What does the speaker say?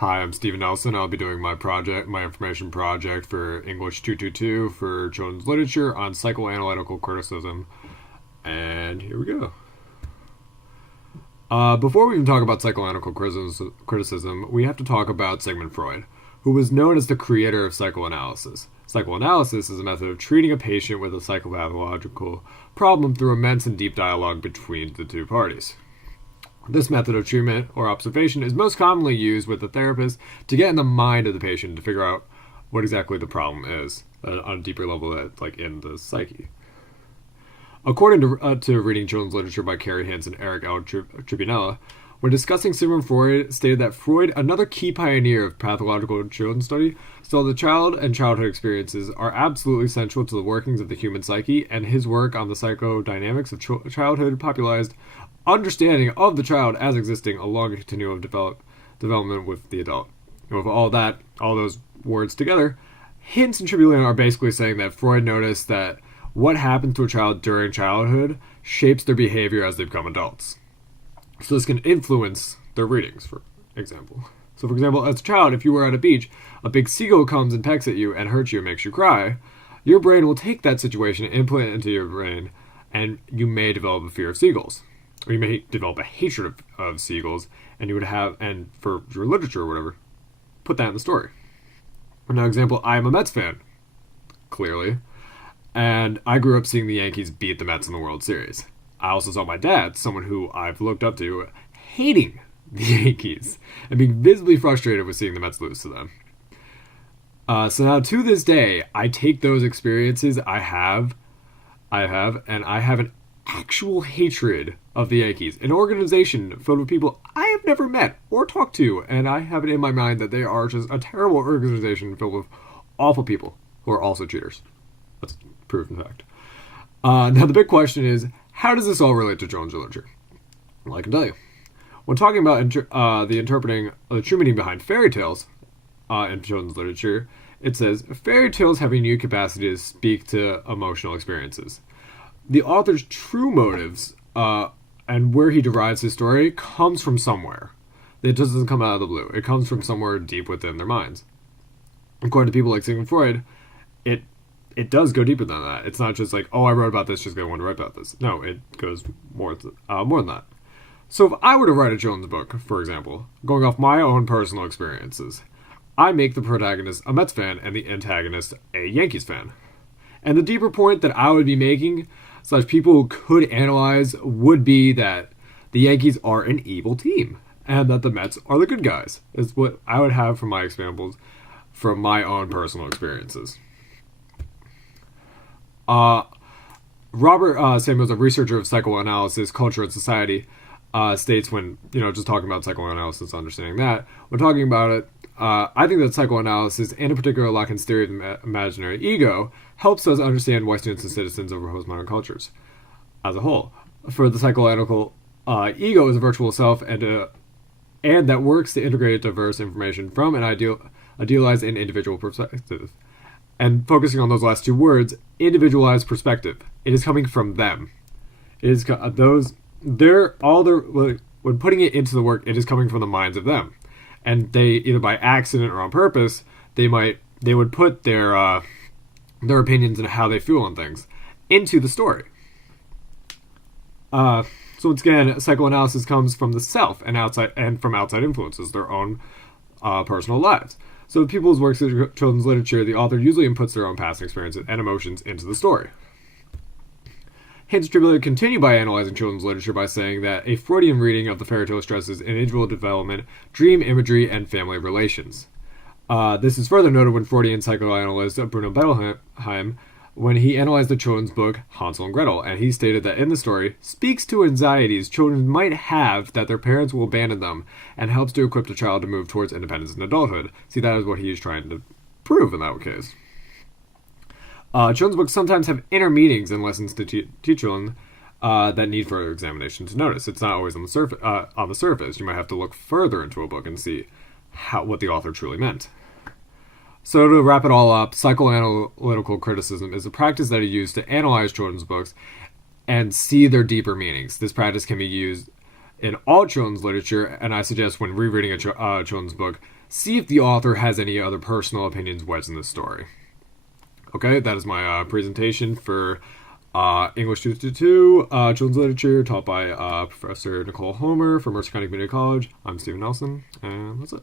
Hi, I'm Stephen Nelson. I'll be doing my information project for English 222 for children's literature on psychoanalytical criticism. And here we go. Before we even talk about psychoanalytical criticism, we have to talk about Sigmund Freud, who was known as the creator of psychoanalysis. Psychoanalysis is a method of treating a patient with a psychopathological problem through immense and deep dialogue between the two parties. This method of treatment or observation is most commonly used with the therapist to get in the mind of the patient to figure out what exactly the problem is on a deeper level, like in the psyche. According to reading children's literature by Carrie Hintz and Eric L. Tribunella, when discussing Sigmund Freud, stated that Freud, another key pioneer of pathological children's study, saw the child and childhood experiences are absolutely central to the workings of the human psyche, and his work on the psychodynamics of childhood popularized understanding of the child as existing along a continuum of development with the adult. And with all those words together, Hintz and Tribulina are basically saying that Freud noticed that what happens to a child during childhood shapes their behavior as they become adults. So this can influence their readings, for example. So for example, as a child, if you were at a beach, a big seagull comes and pecks at you and hurts you and makes you cry, your brain will take that situation and implant it into your brain, and you may develop a fear of seagulls. Or you may develop a hatred of seagulls, and you would have, and for your literature or whatever, put that in the story. Another example, I am a Mets fan, clearly, and I grew up seeing the Yankees beat the Mets in the World Series. I also saw my dad, someone who I've looked up to, hating the Yankees, and being visibly frustrated with seeing the Mets lose to them. So now, to this day, I take those experiences I have an actual hatred of the Yankees, an organization filled with people I have never met or talked to, and I have it in my mind that they are just a terrible organization filled with awful people who are also cheaters. That's proven fact. Now the big question is, how does this all relate to children's literature? Well, I can tell you. When talking about the interpreting of the true meaning behind fairy tales in children's literature, it says, fairy tales have a unique capacity to speak to emotional experiences. The author's true motives and where he derives his story comes from somewhere. It just doesn't come out of the blue. It comes from somewhere deep within their minds. According to people like Sigmund Freud, it does go deeper than that. It's not just like, oh, I wrote about this, just going to want to write about this. No, it goes more than that. So if I were to write a children's book, for example, going off my own personal experiences, I make the protagonist a Mets fan and the antagonist a Yankees fan. And the deeper point that I would be making, / people could analyze, would be that the Yankees are an evil team and that the Mets are the good guys, is what I would have from my examples from my own personal experiences. Robert Samuels, a researcher of psychoanalysis, culture, and society, states when, just talking about psychoanalysis, understanding that, when talking about it, I think that psychoanalysis, and in particular Lacan's theory of the imaginary ego, helps us understand why students and citizens over postmodern cultures as a whole. For the psychoanalytical ego is a virtual self and that works to integrate diverse information from an idealized and individual perspective. And focusing on those last two words, individualized perspective. It is coming from them. It is when putting it into the work, it is coming from the minds of them. And they, either by accident or on purpose, they would put their opinions and how they feel on things into the story. So once again, psychoanalysis comes from the self and from outside influences, their own personal lives. So in people's works of children's literature, the author usually inputs their own past experiences and emotions into the story. Hintz and Tribulina continue by analyzing children's literature by saying that a Freudian reading of the fairy tale stresses individual development, dream imagery, and family relations. This is further noted when Freudian psychoanalyst Bruno Bettelheim, when he analyzed the children's book Hansel and Gretel, and he stated that in the story, speaks to anxieties children might have that their parents will abandon them, and helps to equip the child to move towards independence and adulthood. See, that is what he is trying to prove in that case. Children's books sometimes have inner meanings and lessons to teach children that need further examination to notice. It's not always on the surface. You might have to look further into a book and see what the author truly meant. So to wrap it all up, psychoanalytical criticism is a practice that is used to analyze children's books and see their deeper meanings. This practice can be used in all children's literature, and I suggest when rereading a children's book, see if the author has any other personal opinions wedged in the story. Okay, that is my presentation for English 222, children's literature, taught by Professor Nicole Homer from Mercer County Community College. I'm Stephen Nelson, and that's it.